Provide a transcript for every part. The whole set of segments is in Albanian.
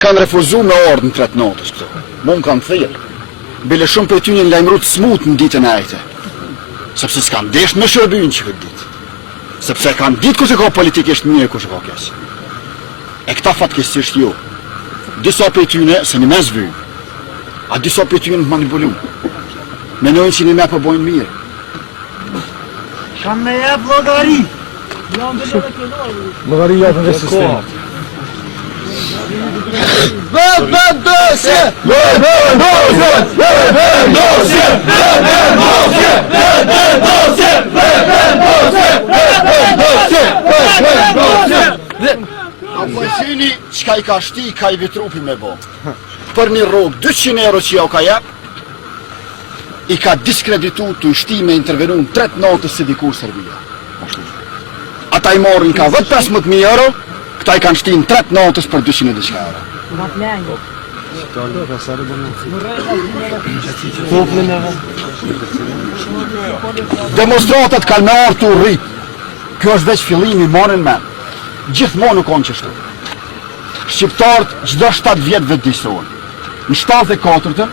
Kanë refuzu me ordë në 3 notës këto. Më kanë thirë. Bile shumë për ty një lajmërut smut në ditën e ajte. Sepse s'kan desh me shërbyn që këtë ditë. Sepse kanë ditë kushe ka politikisht mirë kushe ka kesë. E këta fatkesisht jo. Disa për tyne se një me zvyjnë. A disa për tyne manipulu. Menojnë që një me përbojnë mirë. Kanë me jep logari. Logari jepën dhe sistemat. Apo shini qka i ka shti, ka i vitrupi me bo. Për një rogë 200 euro që ja u ka jep, i ka diskreditu të shti me intervenu në 3 notës si dikur Serbia. Ata i morin ka 15.000 euro, këta i kanë shti në 3 notës për 200 euro. Demonstratat kanë me orë të rrit. Kjo është veç fillimi, monin men. Gjithmonë nuk onë qështu. Shqiptarët gjdo 7 vjetë vëddisohen. Në 74-ën,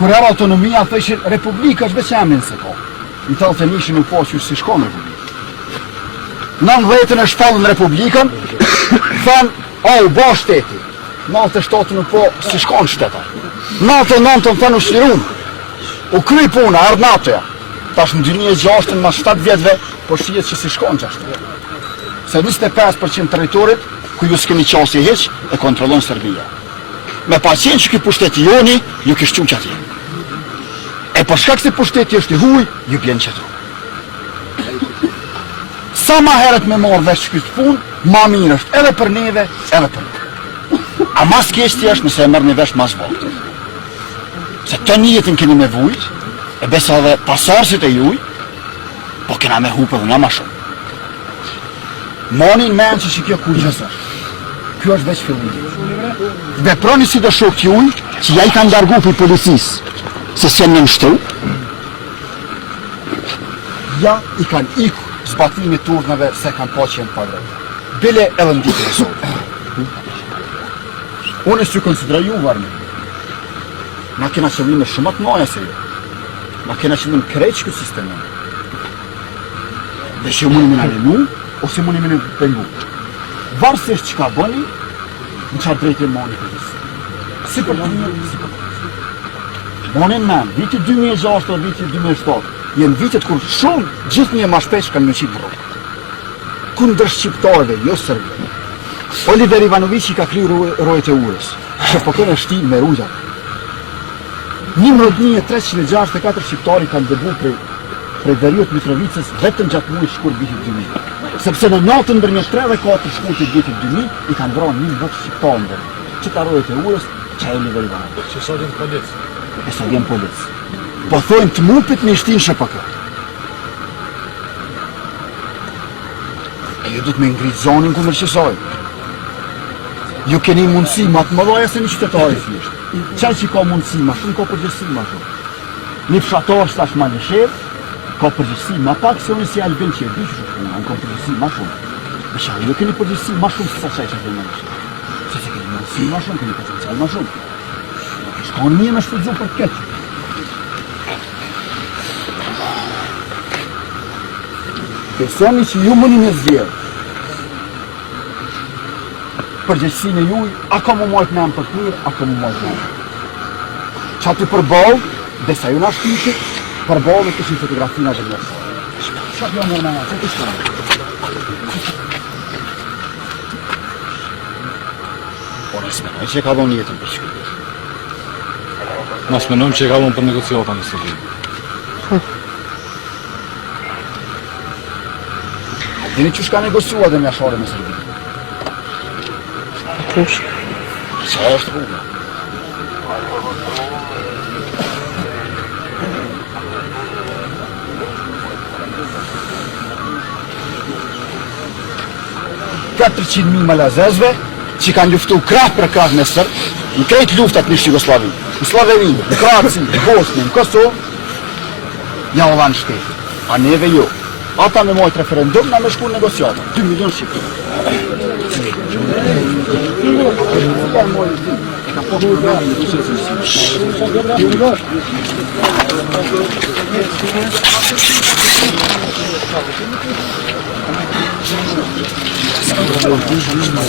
kur era autonomia, thëshin Republika është veç emnin se ko. Në tëllë të nishin nuk po që si shkon Republika. 90-ën e shpallën Republikën, thënë, u bo shteti. 97-ën nuk po si shkon shtetaj. 99-ën thënë u shlirun. U kry puna, ardë natoja. Tash në 2006-ën ma 7 vjetëve, po shijet që si shkon qashtu. Se 25% territorit, ku ju s'keni qasi heq, e kontrollon Serbia. Me pacjen që ki pushteti joni, ju kishtu që ati. E për shkak se pushteti është i huj, ju bjen qëtru. Sa ma heret me morë vesh që këtë pun, ma mirë është edhe për neve, edhe për neve. A mas kesti është nëse e mërë një vesh mas votë. Se të njëtën keni me vujt, e besa dhe pasarësit e juj, po kena me hupë dhe nga ma shumë. Monin men që kjo ku gjës është. Kjo është veç fillim. Veproni si të shok juj, që ja i kanë dargu për policisë, se s'jen në nështru. Ja i kanë iku zbatimi turnave se kanë po që jenë padrejtë. Bile edhe në ditë e sotë. Unë që konsidera ju varmi. Ma kena qëllime shumë të noja se ju. Ma kena qëllime krejtë këtë sistemë. Dhe që ju mundi me në renu, ose mundi me në pengu. Varsisht që ka bëni, në qatë drejtë e moni për gjithë. Si për të një, si për të një. Monin men, viti 2006 dhe viti 2007, jenë vitet kur shumë gjithë një ma shpesh kanë me qitë rrugë. Kundër shqiptarëve, jo Serbia. Oliver Ivanovici ka kry rojët e urës, që po kënë shti me rujat. 11.364 shqiptari kanë debu prej Veriut Mitrovicës vetëm gjatë mujë shkur vitit 2000. Sepse në natën bër një 3 dhe 4 shkurtit vitit 2000, i kanë vronë një vëtë shqiptarë në Veri. Qëta rojët e urës, që e Oliver Ivanovici. Që sa vjen policë? E sa vjen policë. Po thojnë të mupit me shtinë SHPK. Ju du të me ngritë zonin ku mërqësoj. Ju keni mundësi ma të mëdhoja se një qytetari thjesht. Qaj që ka mundësi ma shumë, ka përgjësi ma shumë. Një fshator shtash ma lëshev, ka përgjësi ma pak se unë si Albin që e di që shumë, unë ka përgjësi ma shumë. Me shari, ju keni përgjësi ma shumë se sa qaj që e ma lëshev. Se keni mundësi ma shumë, keni potencial ma shumë. Shka në një me shpërdzu për këtë. Personi që ju mëni me zjerë, përgjësin e juj, a ka mu mojt me më për të mirë, a ka mu mojt me më. Qa të përbol, dhe sa ju në ashtë përbol me këshin fotografina dhe njërë. Qa të jo mërë me nga, që të shkërë? Po nësë menoj që e ka dhonë jetën për shkërë. Nësë menojmë që e ka dhonë për negociata në Serbi. Dini që shka negociua dhe me ashore me Serbi? Kush? Qa është rruga? $400.000 malazezve që kanë luftu krah për krah në Sërb, në krejt luftat në Jugosllavi, në Slaveni, në Kroaci, në Bosnë, në Kosovë, ja o dhanë shtetë, a neve jo. Ata me mojt referendum na me shku në negociata, 2 milion shqiptar. Ka po përmendin në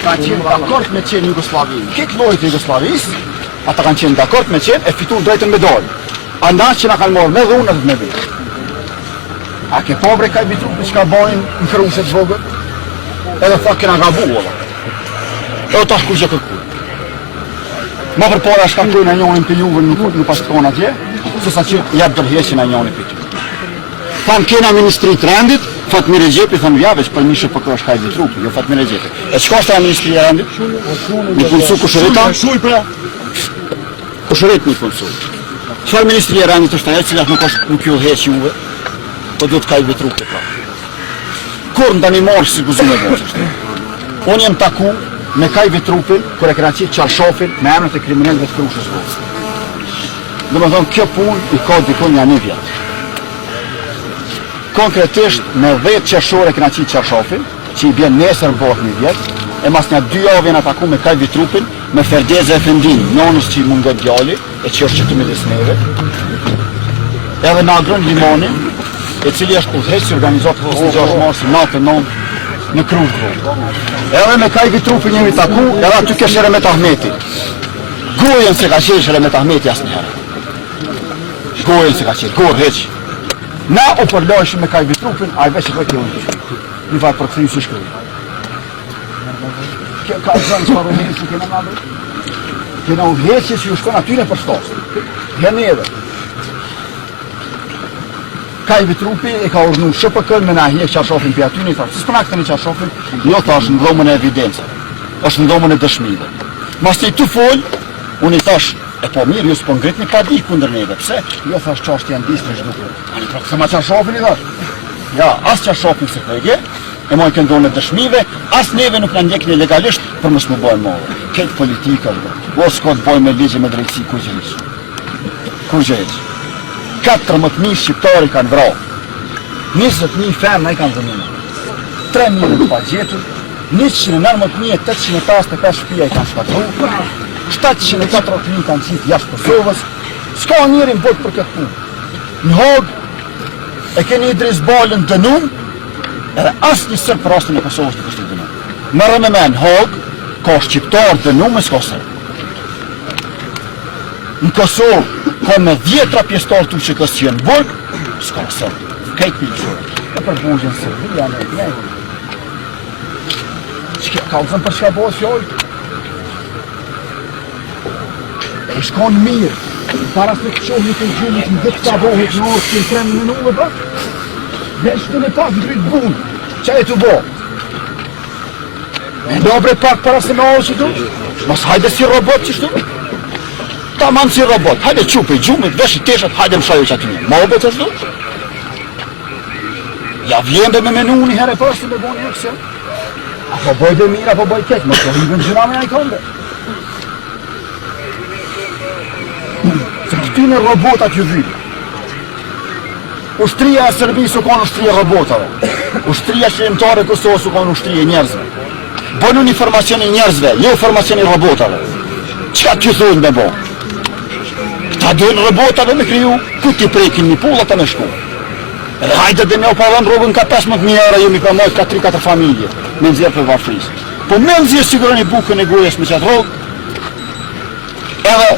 Ka qenë dakord me qenë Jugoslavi. Këtë lojët e Jugoslavisë, ata kanë qenë dakord me qenë e fitu drejtën medalë. Andaj që na kanë marrë me dhunë dhe me vetë. A ke pobre kaj bitrupi që ka bojnë në kruset vogët? Edhe tha kena gabu, ola. Edhe tash kur që kërkuj. Ma për para shkakoj në njonin për juve në paskon atje, sësa që jep dërheqin në njonin për ty. Thanë kena Ministri të Rendit, Fatmir Recep thanë ja veç për mishë për kërë shkaj vitrupi, jo Fatmir Recep. E qëka është e Ministri e Rendit? Një punësu kushërita? Kushërit një punësu. Qëfar Ministri e Rendit është ajo cilat nuk ju dheq juve, po du të kaj vitrupi pra. Kur nda një morë si guzume voqështë? Unë jem taku me kaj vitrupin, kër e këna qitë qarshofin me emnët e kriminelve të krushës voqës. Dhe me thonë, kjo pun i ka dikon një vjetë. Konkretisht, me 10 qershore këna qitë qarshofin, që i bjen nesër bëhet një vjetë, e mas një 2 javë jenë ataku me kaj vitrupin, me Ferdeze Efendin, nonës që i mungot djali, e që është që të midis neve, edhe në agrën Limoni, e cili është udhëheq që organizatë 26 marsi, natë e 9 në Krujë. Edhe me kaj vitrupin jemi taku, edhe aty kesh Remet Ahmeti. Gojen se ka qesh Remet Ahmeti asë njëherë. Gojen se ka qesh, gojë heq. Na u përlojshim me kaj vitrupin, a i veç e bëjt jo në të shkru. Një vaj për këthim si shkru. Ka zënë që parëmeni që kena nga bërë? Kena udhëheq që ju shkon atyre për shtosë. Jemi edhe. Kaj vitrupi e ka urnu SHPK-n me na hjek qarshofin për aty, një thashtë, si s'pëna këtë një qarshofin, jo thash në dhomën e evidencë, është në dhomën e dëshmive. Mas një të folë, unë i thash, e po mirë, ju s'po ngrit një padik kundër neve, pse? Jo thash qashtë janë disë në zhduke. Ani pra këse ma qarshofin i thash. Ja, as qarshofin se këjgje, e moj këndonë e dëshmive, as neve nuk në ndjekin e legalisht për mos më bojnë morë. Këtë politika, o s'ko të bojnë me ligje me drejtësi, ku gjë 14.000 shqiptari kanë vrarë, 20.000 femna i kanë dhënë, 3.000 të pagjetur, 119.855 shtëpia i kanë shkatru, 740.000 kanë qitë jashtë Kosovës, s'ka njërin botë për këtë punë. Në Hogë e keni Idris Balën dënum, edhe asë një sërë për rastin e Kosovës të kështë dënum. Mërë me men, Hogë ka shqiptar dënum e s'ka sërë. Në Kosovë, ka me 10 pjestar tu që kësë jenë burg, s'ka sërë, kejtë pilësore. E për bugjen Serbia, në njëjë. Ka vëzën për çka bëhet fjallë? E shkon mirë, para se të qohë të gjumit në dhe këta bëhet në orë që në 3 minutë, bërë? Veç të në pak dritë bunë, që e të bëhë? Me dobre pak para se me orë që tu? Mos hajde si robot që shtu? Ta manë si robot, hajde qupe i gjumit, vesh i teshat, hajde më shajo që aty një. Ma obe të shtu? Ja vjembe me menu një herë e përsti me bo një ekse. Apo boj dhe mirë, apo boj keq, më të rrivën gjëra me ajë konde. Se këty në robotat ju vyjë. Ushtria e Serbisë u konë ushtria robotave. Ushtria shqimtare Kosovës u konë ushtria njerëzve. Bënu një formacion i njerëzve, jo formacion i robotave. Qka t'ju thujnë me bo? Ta dojnë robotave me kriju, ku t'i prekin një pulla ta me shku. Edhe hajde dhe me o pavën rogën ka 15.000 euro, jemi për mojtë ka 3-4 familje, me nëzirë për varfrisë. Po me nëzirë sigurën i bukën e gojes me qatë rogë, edhe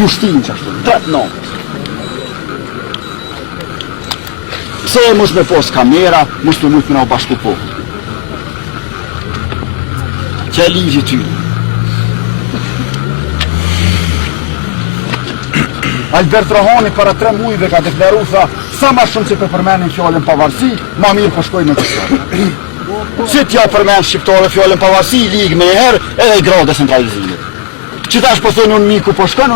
ju shtinë që ashtu, 3 notës. Pse e mush me pos kamera, mush me mujtë me na u bashku po. Që e ligji ty. Albert Rohani para 3 mujve ka deklaru, tha, sa ma shumë që përmenin fjallën pavarësi, ma mirë po shkoj me kësë. Si t'ja përmen shqiptore fjallën pavarësi, ligë me herë, edhe i grade centralizimit. Qitash po thënë unë miku po shkon,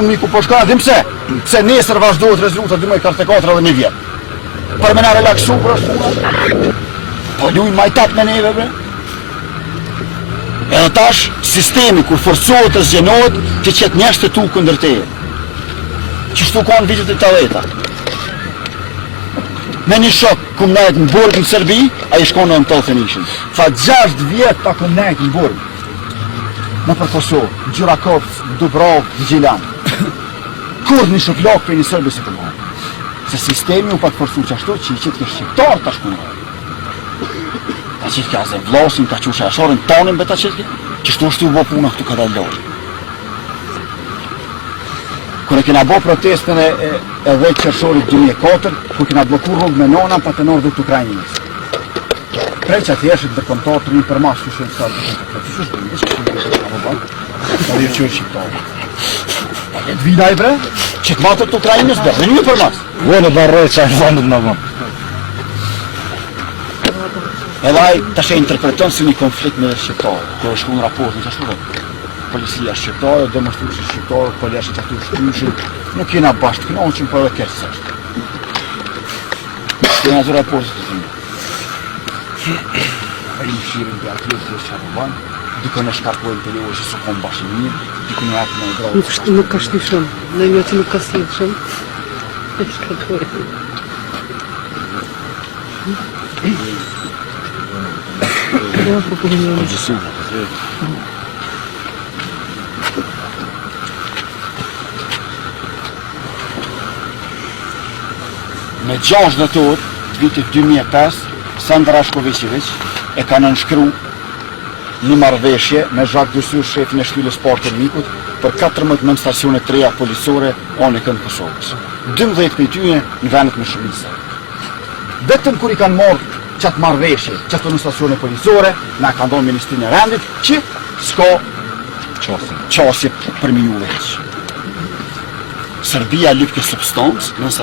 adhim pse? Se nesër vazhdojët rezultat 2044 dhe një vjetë. Për me na relaksu për është puna. Po lujnë majtat me neve, bre. Edhe tash, sistemi kur forcohet të zgjenohet, të qëtë njështë të tu këndër teje. Qështu kanë vitet e të veta. Me një shok, kum nejt në Burg në Serbi, a i shkon në të thënishën. Tha 6 vjetë ta kum nejt në Burg. Në për Kosovë, Gjurakovc, Dubrovë, Gjilan. Kur një shuklok për një Serbi si të mojë. Se sistemi u pa të forcu që ashtu që i qitë kështë shqiptar të shkunë. Ta qitë ka zë vlosin, ka qushe ashorin tonin be ta qitë që shtu është u bo puna këtu kada lojë. Kër e kena bo protestën e 10 qershorit 2004, kër kena bloku rrugë me nona pa të nordhë të Ukrajinës. Prej që atjeshit dhe kontor të një përmas që shenë sarë të këtë që shështë dhe një që shështë dhe një që shqiptarë. A jetë vida i bre, që të matër të Ukrajinës dhe një përmas. Vone barroj që a në vëndet në vënd. Edhe aj të shë interpreton si një konflikt me shqiptarë, kër është unë raport në që shtu dhe. Policia shqiptare, demonstruesi shqiptarë, policia që aty shtynshin, nuk jena bashkë të knoqin, për edhe kërës është. Kena të raportës të zinë. A i më shirin për atletë që që atë banë, dikën e shkarpojnë të leo që së konë bashkë mirë, dikën e atë në drogë. Nuk ka shty shumë, në një që nuk ka slidë shumë. E shkarpojnë. Ja, po përgjësimë. Me 6 dhjetor të vitit 2005, Sandra Shkoviqević e ka nënshkru një marrëveshje me Zhak Dyrsur, shefin e shtyllës Partë Mikut, për 14 stacione të reja policore anë kënd Kosovës. 12 prej tyre në vendet me shumicë. Vetëm kur i kanë marrë qatë marrëveshje, qatë në stacione policore, na ka ndonë Ministrinë e Rendit, që s'ka qasje për mi juve heq. Serbia lyp ke substancë, nësa